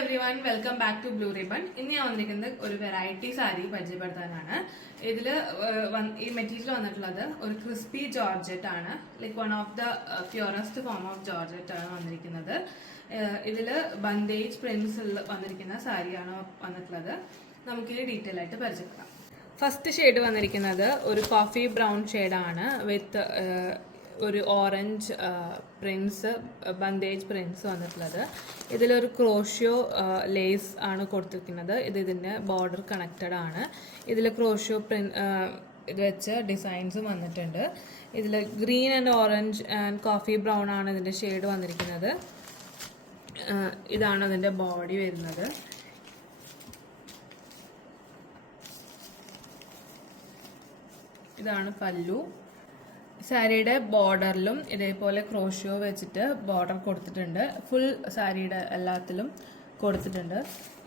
everyone, welcome back to Blue Ribbon. ഇന്ന് ഞാൻ വന്നിരിക്കുന്നത് ഒരു വെറൈറ്റി സാരി പരിചയപ്പെടുത്താനാണ്. ഇതില് ഈ മെറ്റീരിയൽ വന്നിട്ടുള്ളത് ഒരു ക്രിസ്പി ജോർജറ്റ് ആണ്. Like one of the purest form of georgette ആണ് വന്നിരിക്കുന്നത്. ഇതില് ബന്ദേജ് പ്രിന്റ്സ് വന്നിരിക്കുന്ന സാരിയാണ് വന്നിട്ടുള്ളത്. നമുക്കിത് ഡീറ്റെയിൽ ആയിട്ട് പരിചയപ്പെടാം. ഫസ്റ്റ് ഷെയ്ഡ് വന്നിരിക്കുന്നത് ഒരു കോഫി ബ്രൗൺ ഷെയ്ഡാണ് വിത്ത് ഒരു ഓറഞ്ച് പ്രിൻസ് ബന്ദേജ് പ്രിൻസ് വന്നിട്ടുള്ളത്. ഇതിലൊരു ക്രോഷ്യോ ലേസ് ആണ് കൊടുത്തിരിക്കുന്നത്. ഇതിൻ്റെ ബോർഡർ കണക്റ്റഡ് ആണ്. ഇതിൽ ക്രോഷ്യോ ഇത് വെച്ച് ഡിസൈൻസും വന്നിട്ടുണ്ട്. ഇതിൽ green and orange and coffee brown ആണ് ഇതിൻ്റെ ഷെയ്ഡ് വന്നിരിക്കുന്നത്. ഇതാണ് അതിൻ്റെ ബോഡി വരുന്നത്. ഇതാണ് പല്ലു. സാരിയുടെ ബോർഡറിലും ഇതേപോലെ ക്രോഷ്യോ വെച്ചിട്ട് ബോർഡർ കൊടുത്തിട്ടുണ്ട്. ഫുൾ സാരിയുടെ എല്ലാത്തിലും കൊടുത്തിട്ടുണ്ട്.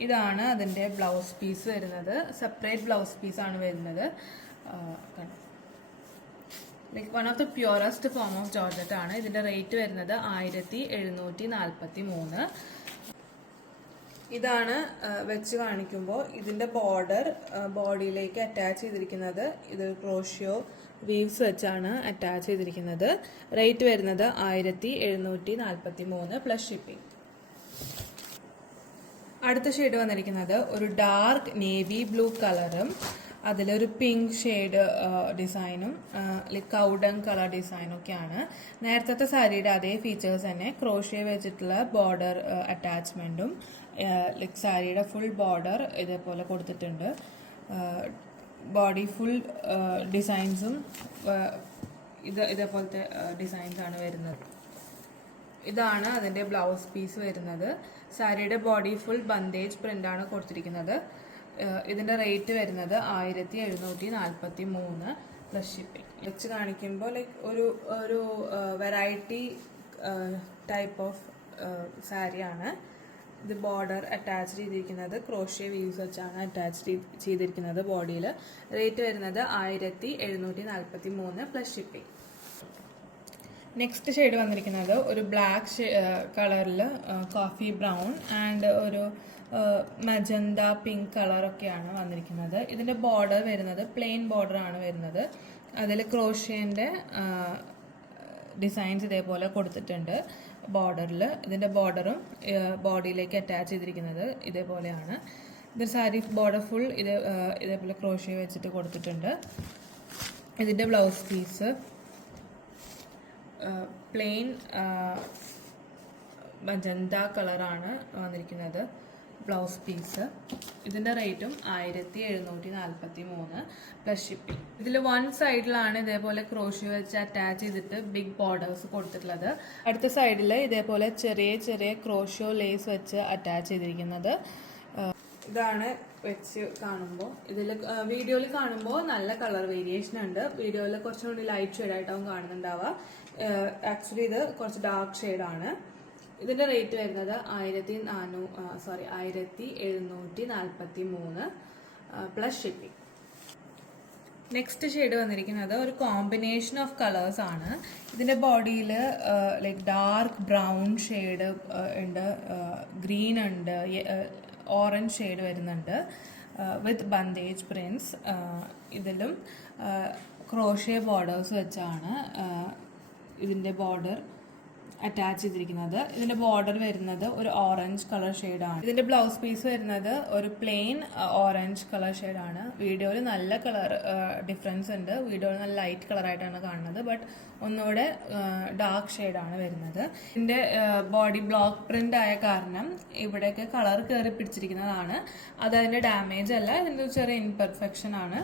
ഇതാണ് അതിൻ്റെ ബ്ലൗസ് പീസ് വരുന്നത്. സെപ്പറേറ്റ് ബ്ലൗസ് പീസാണ് വരുന്നത്. Like one of the purest form of georgette ആണ്. ഇതിൻ്റെ റേറ്റ് വരുന്നത് 1743. ഇതാണ് വെച്ച് കാണിക്കുമ്പോൾ ഇതിൻ്റെ ബോർഡർ ബോഡിയിലേക്ക് അറ്റാച്ച് ചെയ്തിരിക്കുന്നത്. ഇത് ക്രോഷ്യോ വീവ്സ് വെച്ചാണ് അറ്റാച്ച് ചെയ്തിരിക്കുന്നത്. റേറ്റ് വരുന്നത് 1743 പ്ലസ് ഷിപ്പിംഗ്. അടുത്ത ഷെയ്ഡ് വന്നിരിക്കുന്നത് ഒരു ഡാർക്ക് നേവി ബ്ലൂ കളറും അതിലൊരു പിങ്ക് ഷെയ്ഡ് ഡിസൈനും ലൈക്ക് കൗഡൻ കളർ ഡിസൈനും ഒക്കെയാണ്. നേരത്തെ സാരിയുടെ അതേ ഫീച്ചേഴ്സ് തന്നെ ക്രോഷ്യോ വെച്ചിട്ടുള്ള ബോർഡർ അറ്റാച്ച്മെൻറ്റും ലൈക്ക് സാരിയുടെ ഫുൾ ബോർഡർ ഇതേപോലെ കൊടുത്തിട്ടുണ്ട്. ബോഡി ഫുൾ ഡിസൈൻസും ഇതേപോലത്തെ ഡിസൈൻസാണ് വരുന്നത്. ഇതാണ് അതിൻ്റെ ബ്ലൗസ് പീസ് വരുന്നത്. സാരിയുടെ ബോഡി ഫുൾ ബന്ദേജ് പ്രിൻ്റാണ് കൊടുത്തിരിക്കുന്നത്. ഇതിൻ്റെ റേറ്റ് വരുന്നത് 1743 പ്ലസ് ഷിപ്പിംഗ്. വെച്ച് കാണിക്കുമ്പോൾ ലൈക്ക് ഒരു വെറൈറ്റി ടൈപ്പ് ഓഫ് സാരിയാണ്. ഇത് ബോർഡർ അറ്റാച്ച് ചെയ്തിരിക്കുന്നത് ക്രോഷ്യോ വീവ്സ് വെച്ചാണ് അറ്റാച്ച് ചെയ്തിരിക്കുന്നത് ബോഡിയിൽ. റേറ്റ് വരുന്നത് 1743 പ്ലസ് ഷിപ്പിംഗ്. നെക്സ്റ്റ് ഷെയ്ഡ് വന്നിരിക്കുന്നത് ഒരു ബ്ലാക്ക് കളറിൽ കോഫി ബ്രൗൺ ആൻഡ് ഒരു മജന്ത പിങ്ക് കളറൊക്കെയാണ് വന്നിരിക്കുന്നത്. ഇതിൻ്റെ ബോർഡർ വരുന്നത് പ്ലെയിൻ ബോർഡർ ആണ് വരുന്നത്. അതിൽ ക്രോഷ്യോൻ്റെ ഡിസൈൻസ് ഇതേപോലെ കൊടുത്തിട്ടുണ്ട് ബോർഡറിൽ. ഇതിൻ്റെ ബോർഡറും ബോഡിയിലേക്ക് അറ്റാച്ച് ചെയ്തിരിക്കുന്നത് ഇതേപോലെയാണ്. ഇത് സാരി ബോർഡർ ഫുൾ ഇതേപോലെ ക്രോഷ്യോ വെച്ചിട്ട് കൊടുത്തിട്ടുണ്ട്. ഇതിൻ്റെ ബ്ലൗസ് പീസ് പ്ലെയിൻ മജന്ത കളറാണ് വന്നിരിക്കുന്നത് ബ്ലൗസ് പീസ്. ഇതിൻ്റെ റേറ്റും 1743 പ്ലസ് ഷിപ്പിംഗ്. ഇതിൽ വൺ സൈഡിലാണ് ഇതേപോലെ ക്രോഷ്യോ വെച്ച് അറ്റാച്ച് ചെയ്തിട്ട് ബിഗ് ബോർഡേഴ്സ് കൊടുത്തിട്ടുള്ളത്. അടുത്ത സൈഡിൽ ഇതേപോലെ ചെറിയ ചെറിയ ക്രോഷ്യോ ലേസ് വെച്ച് അറ്റാച്ച് ചെയ്തിരിക്കുന്നത്. ഇതാണ് വെച്ച് കാണുമ്പോൾ. ഇതിൽ വീഡിയോയിൽ കാണുമ്പോൾ നല്ല കളർ വേരിയേഷൻ ഉണ്ട്. വീഡിയോയിൽ കുറച്ചും കൂടി ലൈറ്റ് ഷെയ്ഡായിട്ടാവും കാണുന്നുണ്ടാവുക. ആക്ച്വലി ഇത് കുറച്ച് ഡാർക്ക് ഷെയ്ഡാണ്. ഇതിൻ്റെ റേറ്റ് വരുന്നത് 1743 പ്ലസ് ഷിപ്പിംഗ്. നെക്സ്റ്റ് ഷെയ്ഡ് വന്നിരിക്കുന്നത് ഒരു കോമ്പിനേഷൻ ഓഫ് കളേഴ്സ് ആണ്. ഇതിൻ്റെ ബോഡിയിൽ ലൈക്ക് ഡാർക്ക് ബ്രൗൺ ഷെയ്ഡ് ഉണ്ട്, ഗ്രീൻ ഉണ്ട്, ഓറഞ്ച് ഷെയ്ഡ് വരുന്നുണ്ട് വിത്ത് ബന്ദേജ് പ്രിൻസ്. ഇതിലും ക്രോഷ്യോ ബോർഡേഴ്സ് വെച്ചാണ് ഇതിൻ്റെ ബോർഡർ അറ്റാച്ച് ചെയ്തിരിക്കുന്നത്. ഇതിൻ്റെ ബോർഡർ വരുന്നത് ഒരു ഓറഞ്ച് കളർ ഷെയ്ഡാണ്. ഇതിൻ്റെ ബ്ലൗസ് പീസ് വരുന്നത് ഒരു പ്ലെയിൻ ഓറഞ്ച് കളർ ഷെയ്ഡാണ്. വീഡിയോയിൽ നല്ല കളർ ഡിഫറൻസ് ഉണ്ട്. വീഡിയോയിൽ നല്ല ലൈറ്റ് കളറായിട്ടാണ് കാണുന്നത്, ബട്ട് ഒന്നുകൂടെ ഡാർക്ക് ഷെയ്ഡാണ് വരുന്നത്. ഇതിൻ്റെ ബോഡി ബ്ലോക്ക് പ്രിൻ്റ് ആയ കാരണം ഇവിടെയൊക്കെ കളർ കയറി പിടിച്ചിരിക്കുന്നതാണ്. അതതിൻ്റെ ഡാമേജ് അല്ല, ഇതിൻ്റെ ചെറിയ ഇൻപെർഫെക്ഷൻ ആണ്.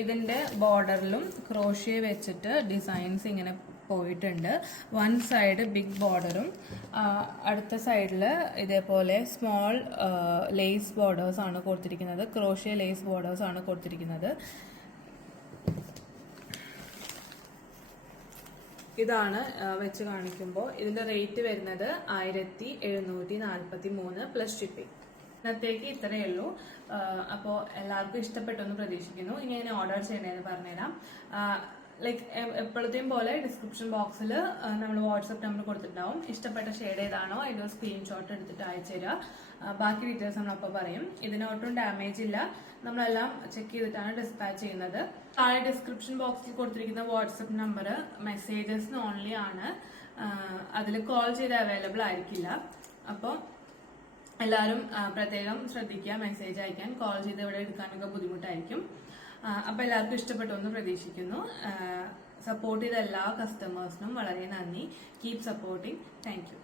ഇതിൻ്റെ ബോർഡറിലും ക്രോഷ്യോ വെച്ചിട്ട് ഡിസൈൻസ് ഇങ്ങനെ പോയിട്ടുണ്ട്. വൺ സൈഡ് ബിഗ് ബോർഡറും അടുത്ത സൈഡിൽ ഇതേപോലെ സ്മോൾ ലേസ് ബോർഡേഴ്സ് ആണ് കൊടുത്തിരിക്കുന്നത്. ക്രോഷ്യോ ലേസ് ബോർഡേഴ്സ് ആണ് കൊടുത്തിരിക്കുന്നത്. ഇതാണ് വെച്ച് കാണിക്കുമ്പോൾ. ഇതിൻ്റെ റേറ്റ് വരുന്നത് 1743 പ്ലസ് ഷിപ്പിംഗ്. ഇന്നത്തേക്ക് ഇത്രയേ ഉള്ളൂ. അപ്പോൾ എല്ലാവർക്കും ഇഷ്ടപ്പെട്ടെന്ന് പ്രതീക്ഷിക്കുന്നു. ഇനി എങ്ങനെ ഓർഡർ ചെയ്യണമെന്ന് പറഞ്ഞുതരാം. ലൈക്ക് എപ്പോഴത്തെയും പോലെ ഡിസ്ക്രിപ്ഷൻ ബോക്സിൽ നമ്മൾ വാട്സപ്പ് നമ്പർ കൊടുത്തിട്ടുണ്ടാവും. ഇഷ്ടപ്പെട്ട ഷെയ്ഡ് ഏതാണോ അതിൻ്റെ സ്ക്രീൻഷോട്ട് എടുത്തിട്ട് അയച്ചു തരിക. ബാക്കി ഡീറ്റെയിൽസ് നമ്മളപ്പോൾ പറയും. ഇതിനൊട്ടും ഡാമേജ് ഇല്ല, നമ്മളെല്ലാം ചെക്ക് ചെയ്തിട്ടാണ് ഡിസ്പാച്ച് ചെയ്യുന്നത്. താഴെ ഡിസ്ക്രിപ്ഷൻ ബോക്സിൽ കൊടുത്തിരിക്കുന്ന വാട്സപ്പ് നമ്പർ മെസ്സേജസിന് ഓൺലി ആണ്, അതിൽ കോൾ ചെയ്ത് അവൈലബിൾ ആയിരിക്കില്ല. അപ്പോൾ എല്ലാവരും പ്രത്യേകം ശ്രദ്ധിക്കുക, മെസ്സേജ് അയക്കാൻ. കോൾ ചെയ്ത് ഇവിടെ എടുക്കാനൊക്കെ ബുദ്ധിമുട്ടായിരിക്കും. അപ്പോൾ എല്ലാവർക്കും ഇഷ്ടപ്പെട്ടു എന്ന് പ്രതീക്ഷിക്കുന്നു. സപ്പോർട്ട് ചെയ്ത എല്ലാ കസ്റ്റമേഴ്സിനും വളരെ നന്ദി. Keep supporting. Thank you.